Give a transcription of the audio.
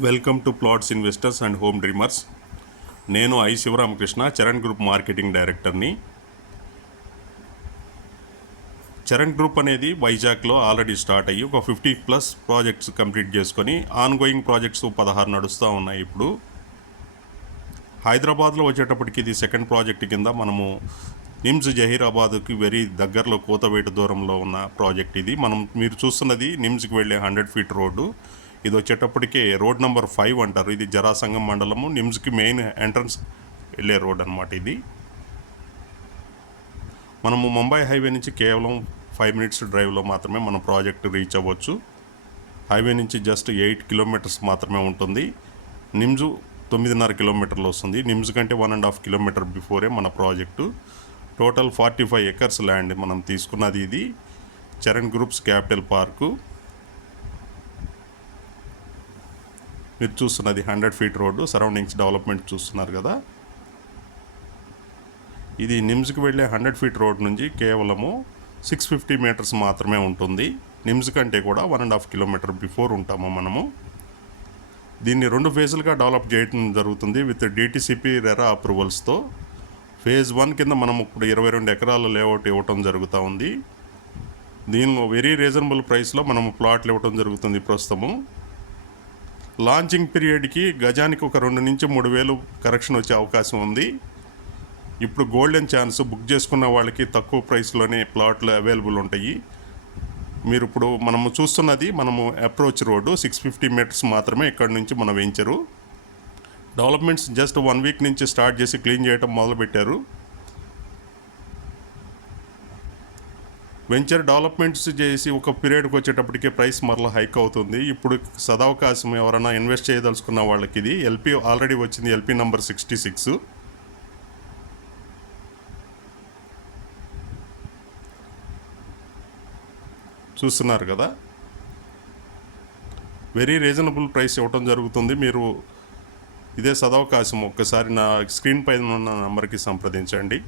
Welcome to plots investors and home dreamers. నేను Sivaramakrishna, Charan group marketing డైరెక్టర్ని. Charan group అనేది వైజాగ్లో ఆల్రెడీ స్టార్ట్ అయ్యి ఒక 50+ ప్రాజెక్ట్స్ కంప్లీట్ చేసుకొని ఆన్గోయింగ్ ప్రాజెక్ట్స్ 16 నడుస్తూ ఉన్నాయి. ఇప్పుడు హైదరాబాద్లో వచ్చేటప్పటికి ఇది సెకండ్ ప్రాజెక్ట్ కింద మనము నిమ్స్ జహీరాబాద్కి వెరీ దగ్గరలో కోతవేటు దూరంలో ఉన్న ప్రాజెక్ట్ ఇది. మీరు చూస్తున్నది నిమ్స్కి వెళ్ళే 100 ఫీట్ రోడ్డు. ఇది వచ్చేటప్పటికే రోడ్ నెంబర్ 5 అంటారు. ఇది జరాసంగం మండలము, నిమ్స్కి మెయిన్ ఎంట్రన్స్ వెళ్ళే రోడ్ అనమాట. ఇది మనము ముంబై హైవే నుంచి కేవలం 5 మినిట్స్ డ్రైవ్లో మాత్రమే మన ప్రాజెక్ట్ రీచ్ అవ్వచ్చు. హైవే నుంచి జస్ట్ 8 కిలోమీటర్స్ మాత్రమే ఉంటుంది. నిమ్స్ 9.5 కిలోమీటర్లు వస్తుంది. నిమ్స్ కంటే 1.5 కిలోమీటర్ బిఫోరే మన ప్రాజెక్టు. టోటల్ 45 ఎకర్స్ ల్యాండ్ మనం తీసుకున్నది. ఇది చరణ్ గ్రూప్స్ క్యాపిటల్ పార్కు. మీరు చూస్తున్నది 100 ఫీట్ రోడ్డు, సరౌండింగ్స్ డెవలప్మెంట్ చూస్తున్నారు కదా. ఇది నిమ్స్కి వెళ్ళే 100 ఫీట్ రోడ్ నుంచి కేవలము 650 మీటర్స్ మాత్రమే ఉంటుంది. నిమ్స్ కంటే కూడా 1.5 కిలోమీటర్ బిఫోర్ ఉంటాము మనము. దీన్ని 2 ఫేజులుగా డెవలప్ చేయడం జరుగుతుంది విత్ డిటిసిపి రెరా అప్రూవల్స్తో. ఫేజ్ 1 కింద మనం ఇప్పుడు 22 ఎకరాల లేఅవుట్ ఇవ్వటం జరుగుతూ ఉంది. దీనిలో వెరీ రీజనబుల్ ప్రైస్లో మనము ప్లాట్లు ఇవ్వటం జరుగుతుంది ప్రస్తుతము. లాంచింగ్ పీరియడ్కి గజానికి ఒక 2 నుంచి 3 వేలు కరెక్షన్ వచ్చే అవకాశం ఉంది. ఇప్పుడు గోల్డెన్ ఛాన్స్, బుక్ చేసుకున్న వాళ్ళకి తక్కువ ప్రైస్లోనే ప్లాట్లు అవైలబుల్ ఉంటాయి. మీరు ఇప్పుడు మనము చూస్తున్నది అప్రోచ్ రోడ్డు 650 మీటర్స్ మాత్రమే ఇక్కడ నుంచి మన వెంచరు. డెవలప్మెంట్స్ జస్ట్ 1 వీక్ నుంచి స్టార్ట్ చేసి క్లీన్ చేయడం మొదలుపెట్టారు. వెంచర్ డెవలప్మెంట్స్ చేసి ఒక పీరియడ్కి వచ్చేటప్పటికే ప్రైస్ మరలా హైక్ అవుతుంది. ఇప్పుడు సదవకాశం ఎవరైనా ఇన్వెస్ట్ చేయదలుచుకున్న వాళ్ళకి ఇది ఎల్పి ఆల్రెడీ వచ్చింది. LP number 66. చూస్తున్నారు కదా, వెరీ రీజనబుల్ ప్రైస్ ఇవ్వటం జరుగుతుంది. మీరు ఇదే సదవకాశం ఒక్కసారి నా స్క్రీన్ పైన ఉన్న నెంబర్కి సంప్రదించండి.